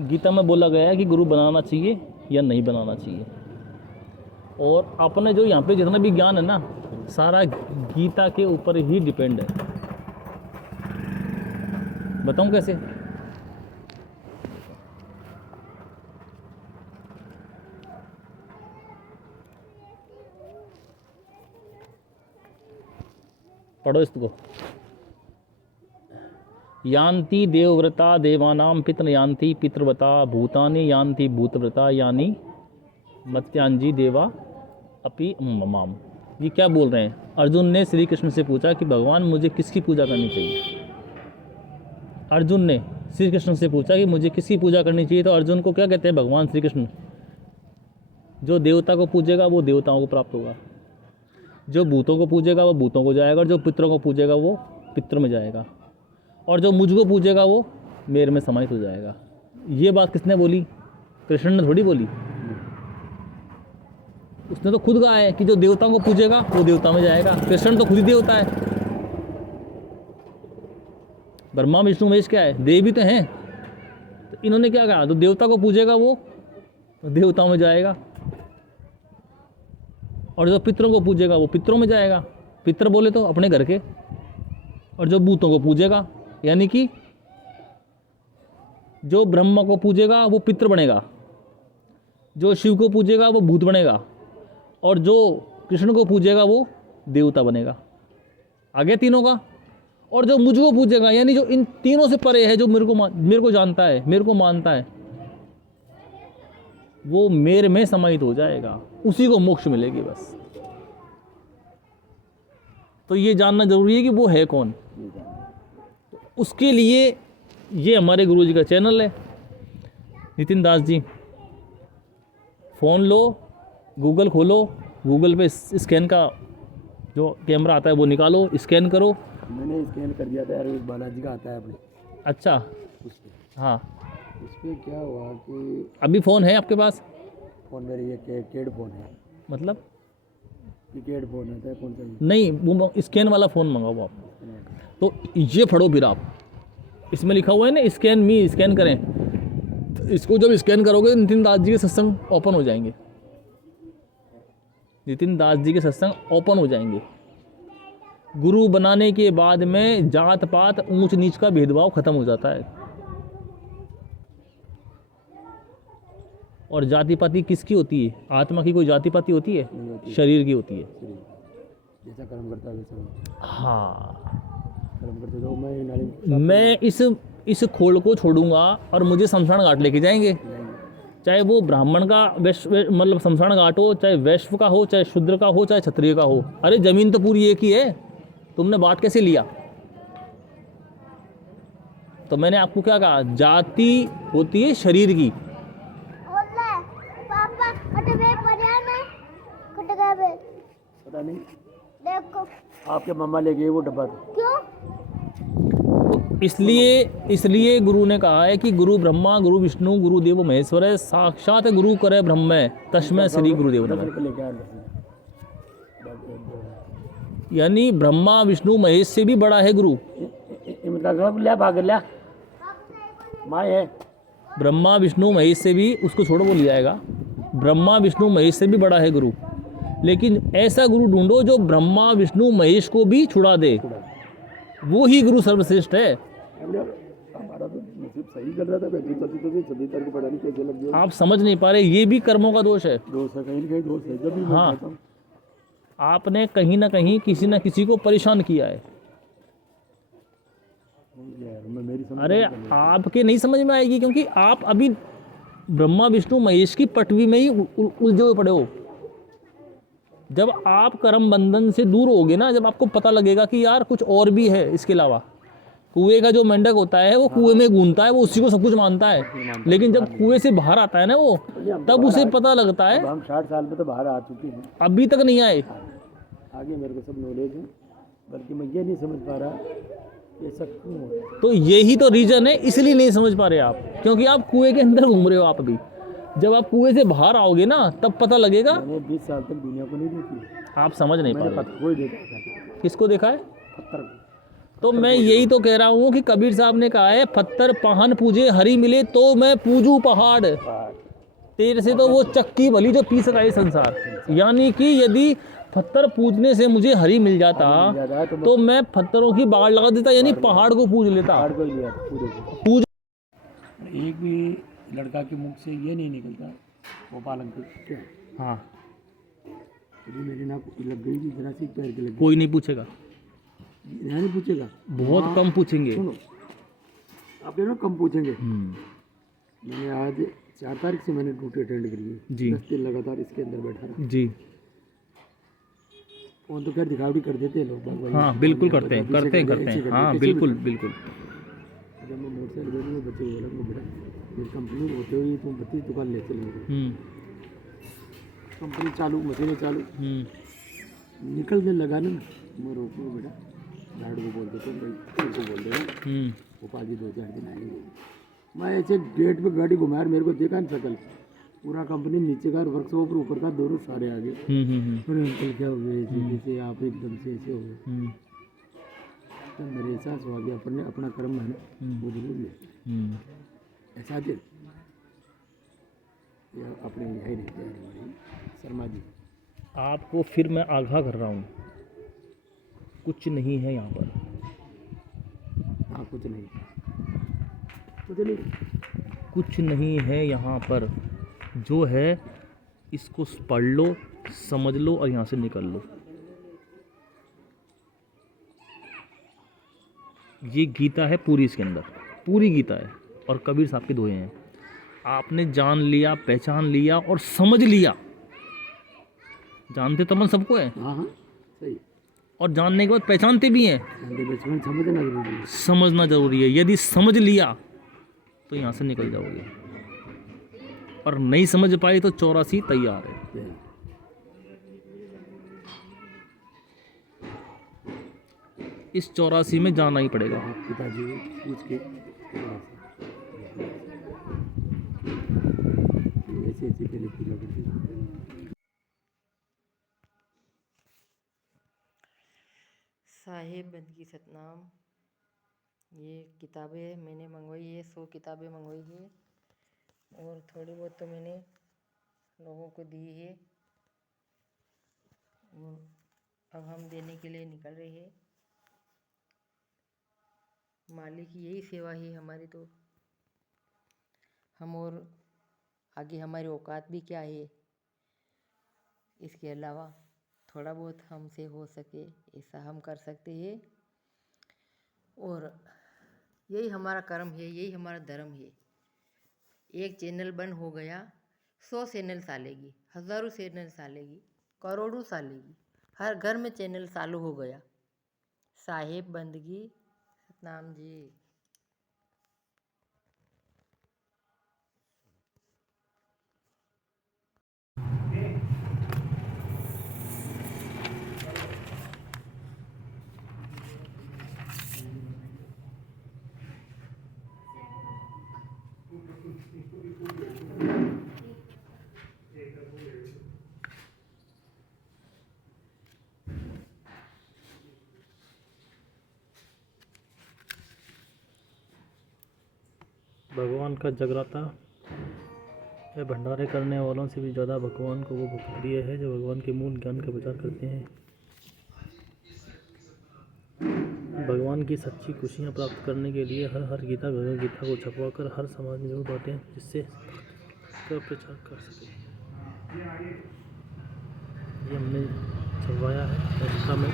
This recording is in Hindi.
गीता में बोला गया है कि गुरु बनाना चाहिए या नहीं बनाना चाहिए। और अपने जो यहाँ पे जितना भी ज्ञान है ना, सारा गीता के ऊपर ही डिपेंड है। बताऊँ कैसे? पढ़ो इसको। यान्ति देवव्रता देवानां पितृ यान्ति पितृव्रता भूतानि यान्ति भूतव्रता यानी मत्यांजी देवा अपि ममाम। ये क्या बोल रहे हैं? अर्जुन ने श्री कृष्ण से पूछा कि भगवान मुझे किसकी पूजा करनी चाहिए। अर्जुन ने श्री कृष्ण से पूछा कि मुझे किसकी पूजा करनी चाहिए। तो अर्जुन को क्या कहते हैं भगवान श्री कृष्ण? जो देवता को पूजेगा वो देवताओं को प्राप्त होगा, जो भूतों को पूजेगा वो भूतों को जाएगा, और जो पितरों को पूजेगा वो पितर में जाएगा, और जो मुझको पूजेगा वो मेरे में समाहित हो जाएगा। ये बात किसने बोली? कृष्ण ने थोड़ी बोली। उसने तो खुद कहा है कि जो देवताओं को पूजेगा वो देवता में जाएगा। कृष्ण तो खुद ही देवता है। ब्रह्मा विष्णु महेश क्या है? देव भी तो हैं। तो इन्होंने क्या कहा? तो देवता को पूजेगा वो देवताओं में जाएगा, और जो पितरों को पूजेगा वो पितरों में जाएगा। पितर बोले तो अपने घर के, और जो भूतों को पूजेगा यानी कि जो ब्रह्मा को पूजेगा वो पितर बनेगा, जो शिव को पूजेगा वो भूत बनेगा, और जो कृष्ण को पूजेगा वो देवता बनेगा। आगे तीनों का। और जो मुझको पूजेगा यानी जो इन तीनों से परे है, जो मेरे को जानता है, मेरे को मानता है, वो मेरे में समाहित हो जाएगा। उसी को मोक्ष मिलेगी बस। तो ये जानना जरूरी है कि वो है कौन। उसके लिए ये हमारे गुरु जी का चैनल है। नितिन दास जी, फ़ोन लो, गूगल खोलो, गूगल पे स्कैन का जो कैमरा आता है वो निकालो, स्कैन करो। मैंने स्कैन कर दिया था यार, बालाजी का आता है अपने। अच्छा, उस पर हाँ। उस पर क्या हुआ कि अभी फ़ोन है आपके पास? फ़ोन मेरे ये केड फ़ोन है। मतलब कीपैड फ़ोन होता है कौन सा? नहीं, वो स्कैन वाला फ़ोन मंगाओ आप। तो ये पढ़ो फिर आप, इसमें लिखा हुआ है ना स्कैन मी, स्कैन करें। तो इसको जब स्कैन करोगे नितिन दास जी के सत्संग ओपन हो जाएंगे। नितिन दास जी के सत्संग ओपन हो जाएंगे। गुरु बनाने के बाद में जात पात ऊंच नीच का भेदभाव खत्म हो जाता है। और जाति पाति किसकी होती है? आत्मा की कोई जाति पाति होती है? शरीर की होती है। जैसा कर्म करता है वैसा। हाँ, कर्म करते तो मैं इस खोल को छोड़ूंगा और मुझे शमशान घाट लेके जाएंगे। चाहे वो ब्राह्मण का मतलब शमशान घाट हो, चाहे वैश्व का हो, चाहे शूद्र का हो, चाहे क्षत्रिय का हो। अरे जमीन तो पूरी एक ही है, तुमने बांट कैसे लिया? तो मैंने आपको क्या कहा? जाति होती है शरीर की। पता नहीं, देखो आपके मम्मा ले गए वो डब्बा। क्यों? इसलिए गुरु ने कहा है कि गुरु ब्रह्मा गुरु विष्णु गुरु देव महेश्वर है, साक्षात गुरु करे ब्रह्म तस्मै श्री गुरुदेव नमः। यानी ब्रह्मा विष्णु महेश से भी बड़ा है गुरु। माँ है ब्रह्मा विष्णु महेश से भी, उसको छोड़ो वो ले आएगा। ब्रह्मा विष्णु महेश से भी बड़ा है गुरु। लेकिन ऐसा गुरु ढूंढो जो ब्रह्मा विष्णु महेश को भी छुड़ा दे, वो ही गुरु सर्वश्रेष्ठ है। हमारा तो नसीब सही चल रहा था, सभी तरह पता नहीं कैसे लग गया। आप समझ नहीं पा रहे, ये भी कर्मों का दोष है। दोष है, कहीं कहीं दोष है। जब भी हाँ, आपने कहीं ना कहीं किसी न किसी को परेशान किया है। अरे आपके नहीं समझ में आएगी, क्योंकि आप अभी ब्रह्मा विष्णु महेश की पटवी में ही उलझे हुए पड़े हो। जब आप कर्म बंधन से दूर होगे ना, जब आपको पता लगेगा कि यार कुछ और भी है इसके अलावा। कुएं का जो मेंढक होता है वो कुएं में घूमता है, वो उसी को सब कुछ मानता है। लेकिन जब कुएं से बाहर आता है ना वो, तब उसे पता लगता है। हम 60 साल में तो बाहर आ चुके हैं, अभी तक नहीं आए। आगे मेरे को सब नॉलेज है, बल्कि मैं ये नहीं समझ पा रहा ये सब क्यों हो रहा है। तो यही तो रीजन है, इसलिए नहीं समझ पा रहे आप, क्योंकि आप कुएं के अंदर घूम रहे हो। आप अभी जब आप कुएं से बाहर आओगे ना, तब पता लगेगा। मैंने 20 साल तक दुनिया को नहीं देखी। आप समझ नहीं पा रहे। कोई देखा किसको देखा है? पत्थर। तो मैं यही तो कह रहा हूँ कि कबीर साहब ने कहा है पत्थर पहाड़ पूजे हरि मिले तो मैं पूजू पहाड़। तेरे से तो वो चक्की भली जो पीस रहा है संसार। यानी कि यदि पत्थर पूजने से मुझे हरि मिल जाता तो मैं पत्थरों की बाढ़ लगा देता, यानी पहाड़ को पूज लेता। पहाड़ को ही लिया था पूरे को। पूज एक भी लड़का के मुख से ये नहीं निकलता वो पालन क्या। हाँ, अभी मेरी नाक लग गई थी जरा सी पैर के लग कोई नहीं पूछेगा, गई। नहीं पूछेगा, बहुत कम पूछेंगे। सुनो आप ये ना कम पूछेंगे। मैंने आज 4 तारीख से मैंने ड्यूटी अटेंड करी है जी 10 दिन लगातार इसके अंदर बैठा रहा। जी। फोन तो खैर दिखावटी कर देते हैं लोग भाई। हाँ बिल्कुल करते हैं, करते हैं, करते हैं। हाँ बिल्कुल बिल्कुल। जब मैं मोटरसाइकिल बैठी में बच्चे बोला कि बेटा मेरी कंपनी होते हुए तुम 32 दुकान ले चलेंगे। कंपनी चालू, मशीनें चालू, निकलने लगा ना मैं रोको बेटा, गार्ड को बोल देता हूँ भाई उनको बोल देना वो पाजी 2-4 दिन आएंगे। मैं ऐसे गेट पे गाड़ी घुमाया, मेरे को देखा ना शकल, पूरा कंपनी नीचे का वर्कशॉप ऊपर का दोनों सारे आ गए। अरे अंकल क्या हो गए जैसे आप एकदम से ऐसे हो गए। तो मेरे एहसास हुआ कि अपने अपना कर्म है ना वो जरूर ले ऐसा दे या अपने यही रहते हैं हमारी शर्मा जी। आपको फिर मैं आगाह कर रहा हूँ, कुछ नहीं है यहाँ पर। हाँ कुछ नहीं, कुछ नहीं, कुछ नहीं है यहाँ पर। जो है इसको पढ़ लो, समझ लो और यहाँ से निकल लो। ये गीता है पूरी, इसके अंदर पूरी गीता है और कबीर साहब के दोहे हैं। आपने जान लिया, पहचान लिया और समझ लिया। जानते तो मन सबको है, हाँ हाँ सही, और जानने के बाद पहचानते भी हैं। बचपन समझना जरूरी है, समझना जरूरी है। यदि समझ लिया तो यहाँ से निकल जाओगे, और नहीं समझ पाए तो 84 तैयार है। इस 84 में जाना ही पड़ेगा। पिताजी पूछ के ऐसे ऐसे पहले पूजा करते थे। साहिब बंदगी सतनाम, ये किताबें मैंने मंगवाई है, 100 किताबें मंगवाई है और थोड़ी बहुत तो मैंने लोगों को दी है और अब हम देने के लिए निकल रहे हैं। मालिक की यही सेवा है हमारी, तो हम और आगे हमारी औकात भी क्या है, इसके अलावा थोड़ा बहुत हमसे हो सके ऐसा हम कर सकते हैं। और यही हमारा कर्म है, यही हमारा धर्म है। एक चैनल बंद हो गया 100 चैनल सालेगी, हज़ारों चैनल सालेगी, करोड़ों सालेगी, हर घर में चैनल चालू हो गया। साहिब बंदगी सतनाम जी। भगवान का जगराता है, भंडारे करने वालों से भी ज़्यादा भगवान को वो भक्त प्रिय है जो भगवान के मूल ज्ञान का प्रचार करते हैं। भगवान की सच्ची खुशियाँ प्राप्त करने के लिए हर गीता भगवद गीता को छपवा कर हर समाज में जरूर बांटें, जिससे का प्रचार कर सके। ये हमने छपवाया है, में